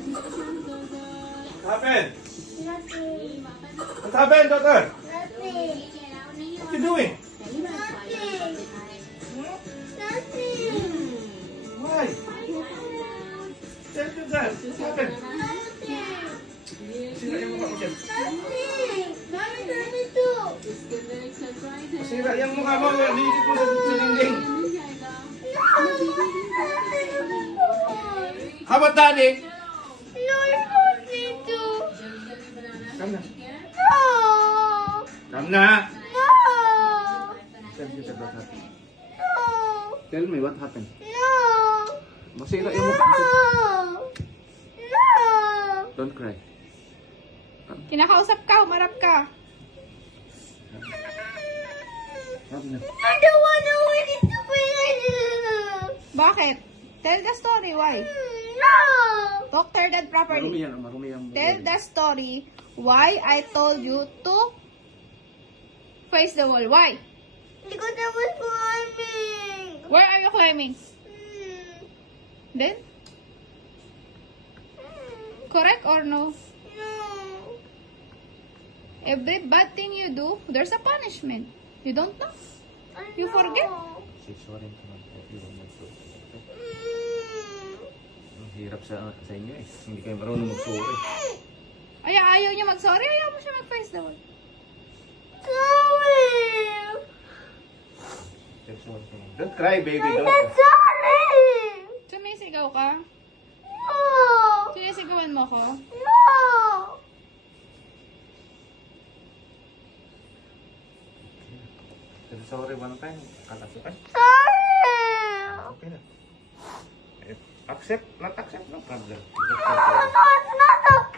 What happened? What happened, daughter? Nothing. What are you doing? Nothing. Hm? Nothing. Why? Tell me, what happened? Yeah, <pastil1304> How about daddy? na. No. Tell me what happened. No. Tell me what happened. No. What happened. no. Masira no. yung mukha. No. No. Don't cry. Kinakausap ka, umarap ka. Hmm. I don't wanna wait to play Bakit? Tell the story, why? No! Doctor, that properly. Marumi yan, Tell the story, why I told you to face the wall. Why? Because I, I was climbing. Where are you climbing? Hmm. Then? Hmm. Correct or no? No. Every bad thing you do, there's a punishment. You don't know. I you know. forget. She's sorry to my hirap sa, sa inyo eh. Hindi kayo marunong mag-sorry. Ay, ayaw niya mag-sorry. Ayaw mo siya mag-face the wall. Don't cry, baby. I'm don't. sorry. Two days ago, ka? No. Two days ago, mo ko? No. Okay. I'm sorry, one time. Kalas, okay? Sorry. Okay. Accept, not accept, no problem. No, problem. no, no, no. no.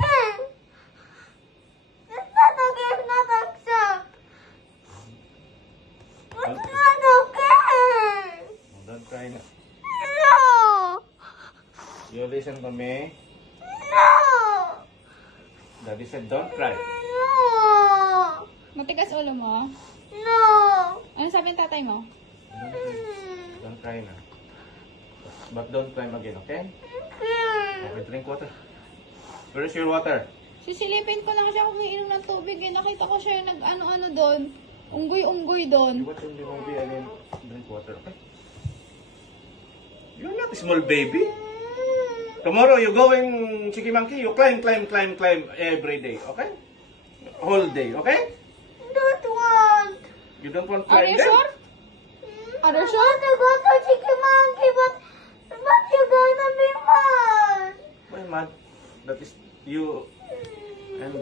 salvation kami. No! Daddy said, don't cry. No! Matigas ulo mo? No! Ano sabi ng tatay mo? Don't cry. Don't cry na. But don't cry again, okay? Okay. Okay, drink water. Where is your water? Sisilipin ko lang siya umiinom ng tubig. Nakita ko siya yung nag-ano-ano doon. Unggoy-unggoy doon. You watch the movie I and mean, then drink water, okay? You're not a small baby. Yeah. Tomorrow, you're going Chicky Monkey, you climb, climb, climb, climb every day, okay? Whole day, okay? I don't want. You don't want to Are you sure? Mm hmm? Are you they sure? I want to go to Chicky Monkey, but, but you're going to be mad. Why mad? That is you and the... Uh,